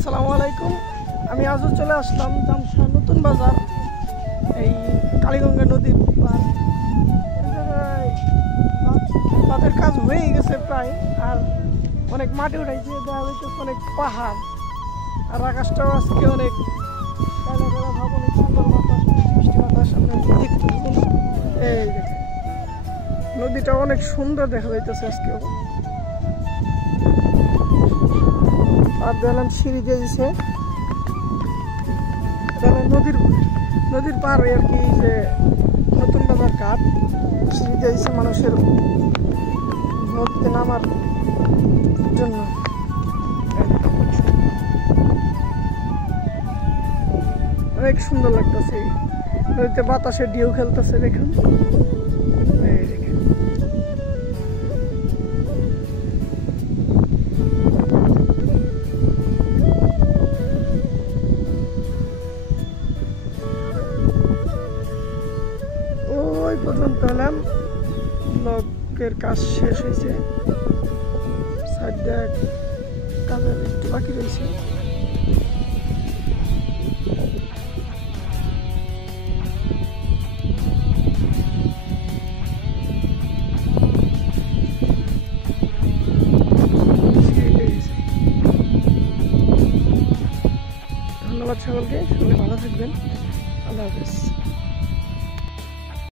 আসসালামু আলাইকুম। আমি আজও চলে আসলাম জামশা নতুন বাজার, এই কালীগঙ্গা নদীর পার। তাদের কাজ হয়ে গেছে প্রায়, আর অনেক মাটি উঠাইছে, দেওয়া হয়েছে অনেক পাহাড়, আর আকাশটাও আজকে অনেক কালা কালা ভাব, অনেক সুন্দর বাতাস, মিষ্টি বাতাস। আপনার দেখতে এই নদীটা অনেক সুন্দর দেখা যাইতেছে আজকেও। আর দেখলাম সিঁড়ি দিয়েছে, নদীর পার আর কি, যে নতুন বাজার ঘাট, সিঁড়ি দিয়েছে মানুষের নদীতে নামার জন্য। অনেক সুন্দর লাগতেছে, নদীতে বাতাসে ঢেউ খেলতেছে। দেখুন ওই পর্যন্ত হলাম, ব্লকের কাজ শেষ হয়েছে, কাজের একটু বাকি রয়েছে। ধন্যবাদ সকলকে, সকলে ভালো থাকবেন। আল্লাহ হাফেজ।